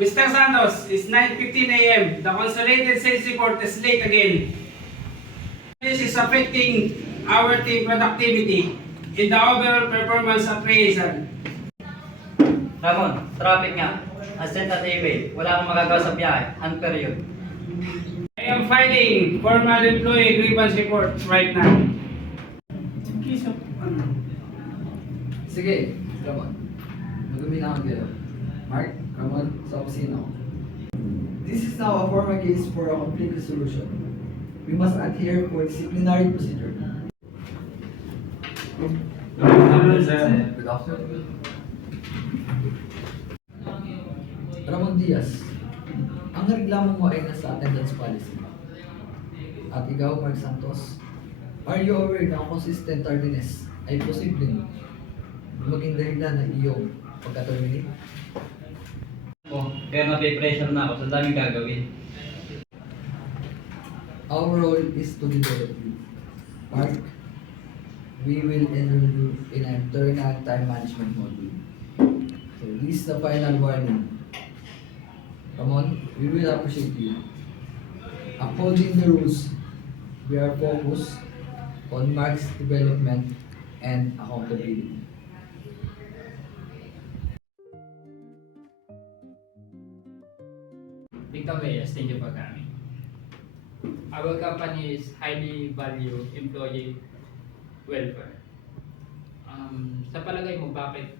Mr. Santos, it's 9:15 a.m. The consolidated sales report is late again. This is affecting our team productivity in the overall performance appraisal. Ramon, traffic nga. Ascent at email. Wala akong magagawa sa biyahe. Unperiod. I am filing formal employee grievance report right now. Sige, Ramon. Magumi na akong dito. Mark, Ramon, sa opisina ko. This is now a formal case for a complete resolution. We must adhere for disciplinary procedure. Good afternoon. Ramon Diaz, ang reklamo mo ay nasa attendance policy. At ikaw, Mark Santos, are you aware na ang consistent tardiness ay posibleng maging dahilan ng iyong pagka-terminate? Kaya nape-pressure na ako sa daming gagawin. Our role is to develop you. Mark, we will enroll you in an internal time management module. So this is the final warning. Ramon, we will appreciate you. Upholding the rules, we are focused on Mark's development and accountability. Victor Reyes, thank you for coming. Our company is highly value employee welfare. Sa palagay mo, bakit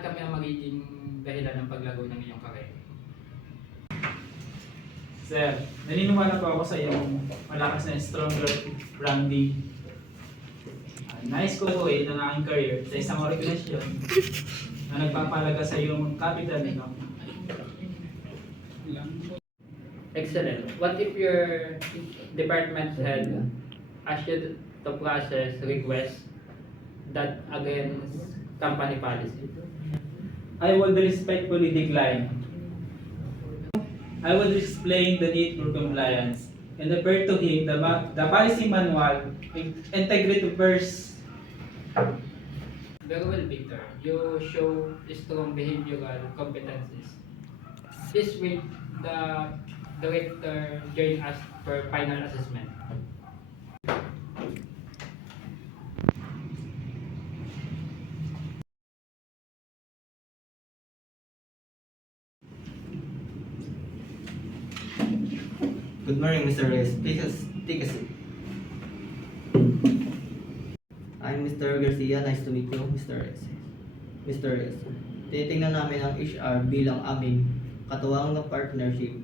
kami ang magiging dahilan ng paglago ng iyong karir? Sir, naniniwala po ako sa iyong malakas na stronger branding. Nais ko po ng aking career sa isang organisasyon na nagpapalaga sa iyong capital income. Excellent. What if your department head asked you to process requests that against company policy? I would respectfully decline. I would explain the need for compliance and refer to him the policy manual with integrity first. Very well, Victor. You show strong behavioral competencies. This week, the director joined us for final assessment. Good morning, Mr. Reyes. Please take a seat. I'm Mr. Garcia. Nice to meet you, Mr. Reyes. Mr. Reyes, tinitingnan namin ang HR bilang aming katuwang ng partnership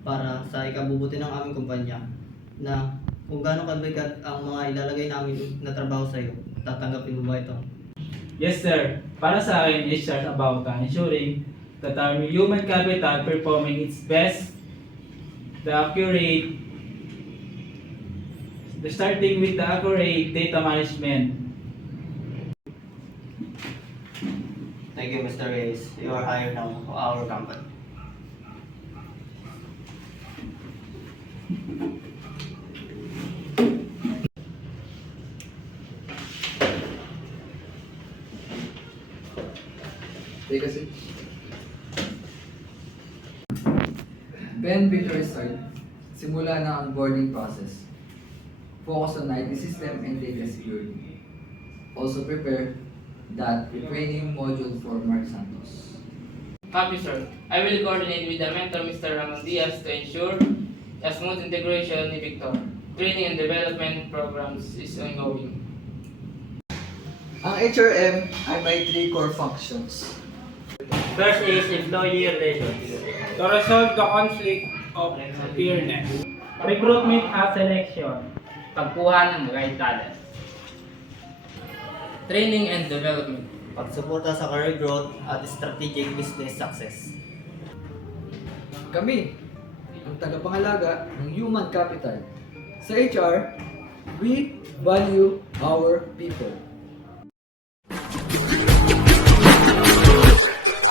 para sa ikabubuti ng aming kumpanya na kung gaano kabigat ang mga ilalagay namin na trabaho sa iyo. Tatanggapin mo ba ito? Yes, sir. Para sa akin, it's just about ensuring that our human capital performing its best, starting with the accurate data management. Thank you, Mr. Reyes. You are hired now for our company. Take a seat. Ben Victor start. Simula na ang boarding process. Focus on IT system and data security. Also prepare that training module for Mark Santos. Copy, sir. I will coordinate with the mentor, Mr. Ramon Diaz, to ensure a smooth integration ni Victor. Training and development programs is ongoing. Ang HRM ay may 3 core functions. First is employee relations. To resolve the conflict of fairness. Recruitment at selection. Pagkuha ng right talent. Training and development. Pagsuporta sa career growth at strategic business success. Kami, ang tagapangalaga ng human capital. Sa HR, we value our people.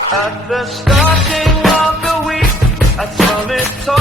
At the starting of the week, I saw it all.